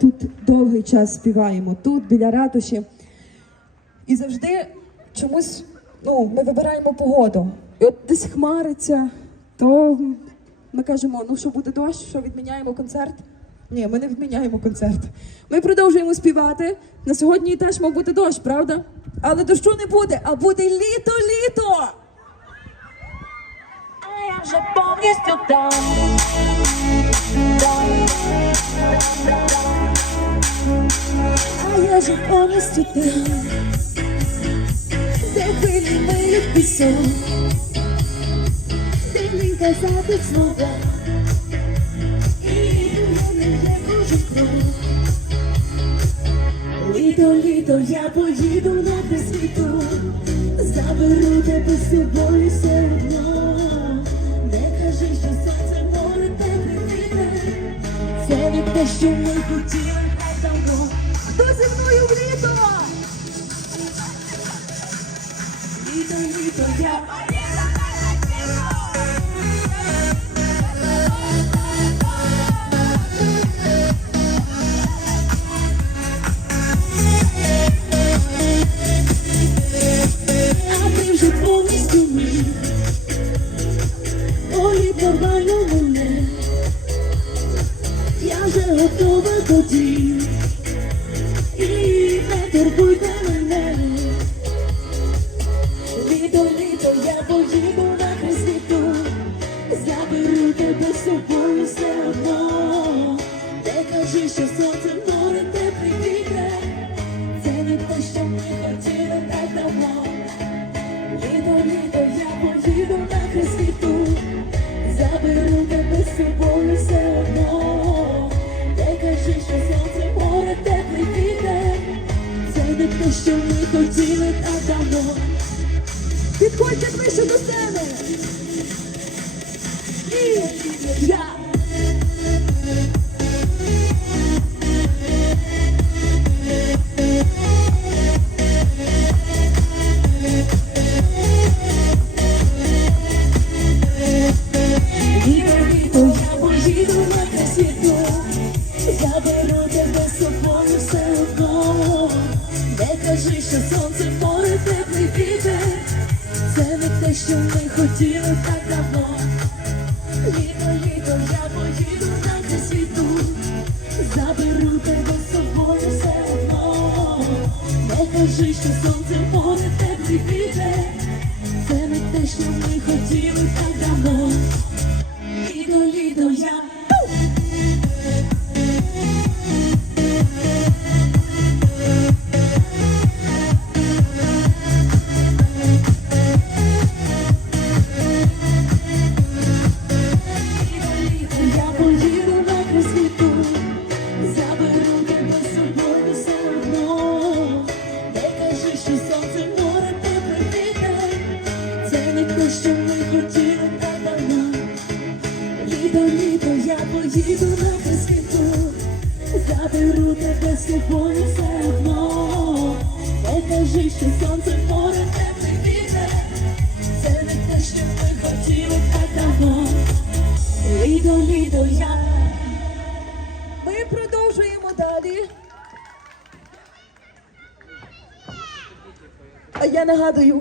Тут довгий час співаємо, тут, біля ратуші. І завжди чомусь ну, ми вибираємо погоду. І от десь хмариться, то ми кажемо, ну що буде дощ, що відміняємо концерт. Ні, ми не відміняємо концерт. Ми продовжуємо співати. На сьогодні теж мав бути дощ, правда? Але дощу не буде, а буде літо-літо! А я вже повністю там. Я повністю там, де хвилі миють пісок, де мій казати слова, і не кожен крок. Літо, літо, я поїду на присвіту, заберу тебе з собою все одно. Не кажи, що сонце море тебе війне, це не те, що ми хотіли. Хто зі мною в літо? Літо, літо, я. Я вже готова тоді. Турбуйте мене. Літо, літо, я поїду на хреститу. Заберу тебе з собою все одно. Не кажи, що сонце море теплий вітер. Це не те, що ми хотіли так давно. Літо, літо, я поїду на хреститу. Заберу тебе з собою все одно. Не те, що ми хотіли так давно. Підходьте ближче до себе. І я. Не кажи, що сонце море теплий вітер, це не те, що ми хотіли так давно. Літо, літо, я поїду на красіту, заберу тебе з собою все одно. Не кажи, що сонце море теплий вітер, це не те, що ми хотіли так що ми хотіли так давно. Літо, літо, я поїду на присвіту, заберу тебе з собою все одно. Не кажи, що сонце море теплий вітер, це не те, що ми хотіли так давно. Літо, літо, я. Ми продовжуємо далі. А я нагадую,